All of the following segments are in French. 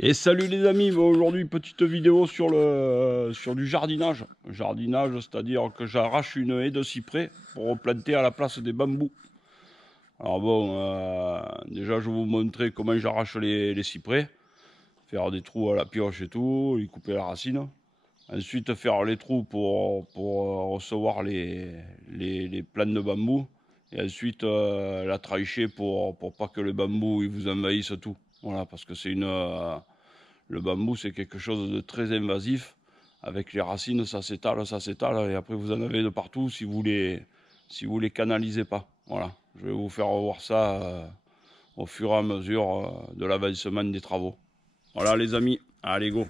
Et salut les amis, bon, aujourd'hui petite vidéo sur du jardinage. Jardinage, c'est-à-dire que j'arrache une haie de cyprès pour replanter à la place des bambous. Alors bon, déjà je vais vous montrer comment j'arrache les cyprès. Faire des trous à la pioche et tout, y couper la racine. Ensuite faire les trous pour recevoir les plantes de bambou. Et ensuite la trancher pour pas que le bambou il vous envahisse tout. Voilà, parce que c'est le bambou, c'est quelque chose de très invasif. Avec les racines, ça s'étale, et après vous en avez de partout si vous les canalisez pas. Voilà, je vais vous faire voir ça au fur et à mesure de l'avancement des travaux. Voilà les amis, allez go.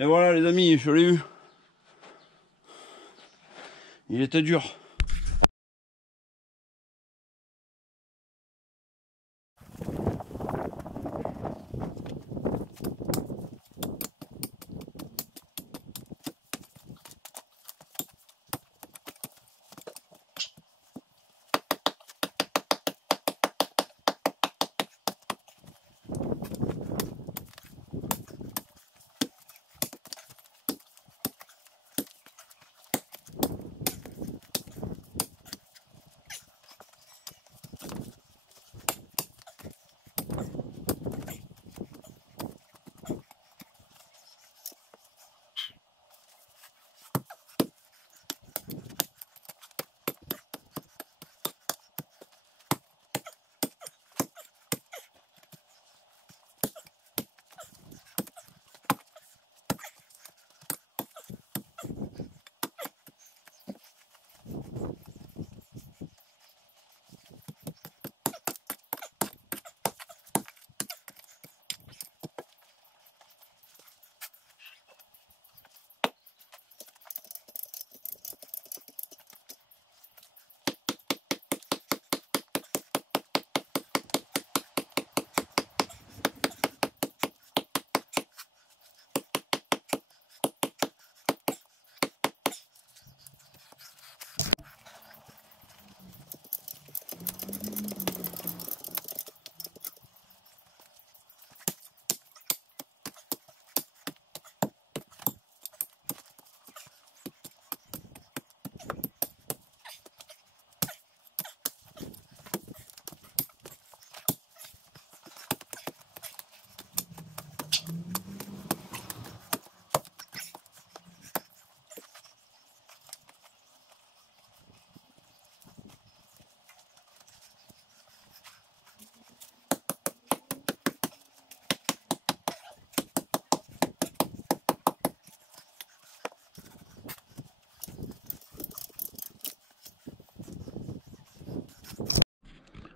Et voilà les amis, je l'ai eu. Il était dur.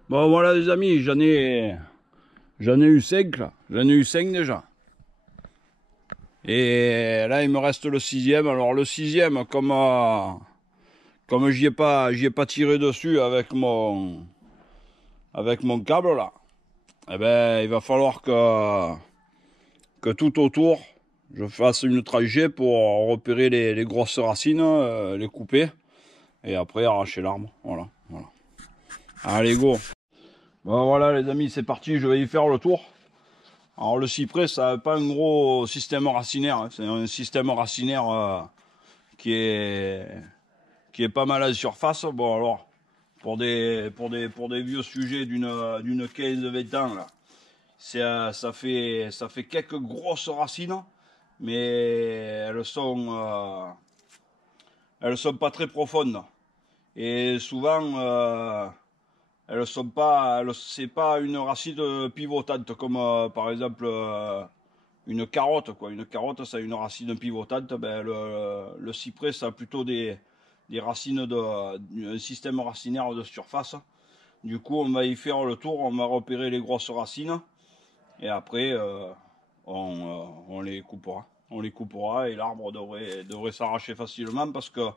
Bon voilà les amis, j'en ai eu 5 là, j'en ai eu 5 déjà. Et là il me reste le 6e. Alors le 6e, comme j'y ai pas tiré dessus avec mon câble là, eh ben il va falloir que tout autour je fasse une trajet pour repérer les grosses racines, les couper et après arracher l'arbre. Voilà. Allez go. Bon voilà les amis, c'est parti, je vais y faire le tour. Alors le cyprès, ça n'a pas un gros système racinaire, hein. C'est un système racinaire qui est pas mal à surface. Bon alors, pour des vieux sujets d'une 15-20 ans là, ça fait quelques grosses racines, mais elles sont pas très profondes. Et souvent c'est pas une racine pivotante comme par exemple une carotte quoi. Une carotte, ça a une racine pivotante. Ben, le cyprès, ça a plutôt des racines un système racinaire de surface. Du coup, on va y faire le tour, on va repérer les grosses racines et après on les coupera. On les coupera et l'arbre devrait s'arracher facilement parce que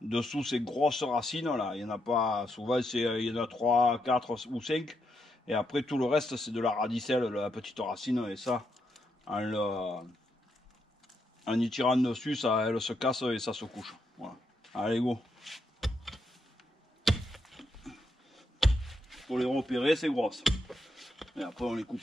dessous ces grosses racines là, il y en a pas souvent, il y en a 3, 4 ou 5 et après tout le reste c'est de la radicelle, la petite racine, et ça en y tirant dessus, elle se casse et ça se couche. Voilà. Allez go. Pour les repérer, c'est grosse. Et après on les coupe.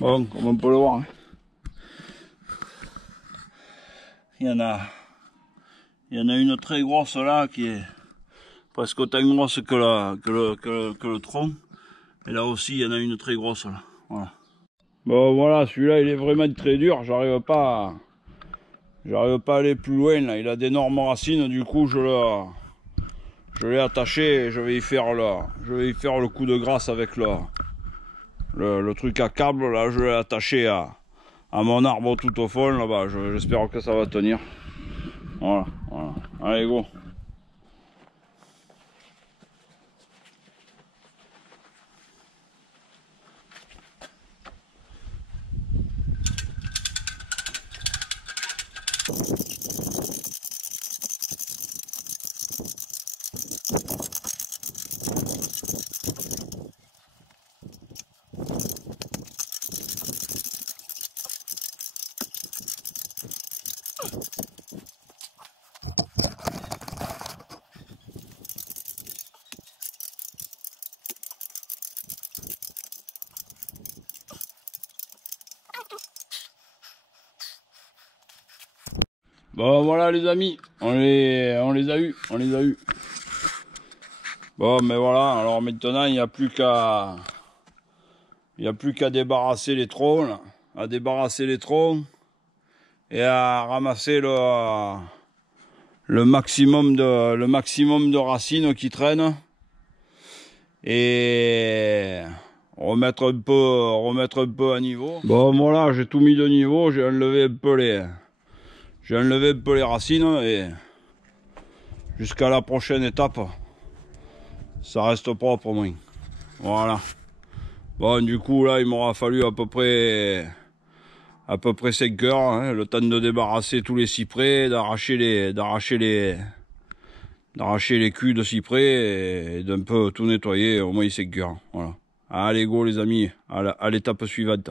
Bon, comme on peut le voir, hein. Il y en a une très grosse là qui est presque autant grosse que le tronc. Et là aussi, il y en a une très grosse là. Voilà. Bon voilà, celui-là il est vraiment très dur. J'arrive pas à aller plus loin là. Il a d'énormes racines. Du coup, je l'ai attaché. Et je vais y faire le coup de grâce avec le truc à câble là. Je l'ai attaché à mon arbre tout au fond là-bas. J'espère que ça va tenir. Voilà, voilà. Allez, go. Bon voilà les amis, on les a eu. Bon mais voilà, alors maintenant il n'y a plus qu'à débarrasser les troncs là, et à ramasser le maximum de racines qui traînent et remettre un peu à niveau. Bon voilà, j'ai tout mis de niveau, j'ai enlevé un peu les racines et jusqu'à la prochaine étape, ça reste propre au moins. Voilà. Bon, du coup, là, il m'aura fallu à peu près 5 heures, hein, le temps de débarrasser tous les cyprès, d'arracher les culs de cyprès et d'un peu tout nettoyer, au moins 5 heures. Voilà. Allez, go les amis, à l'étape suivante.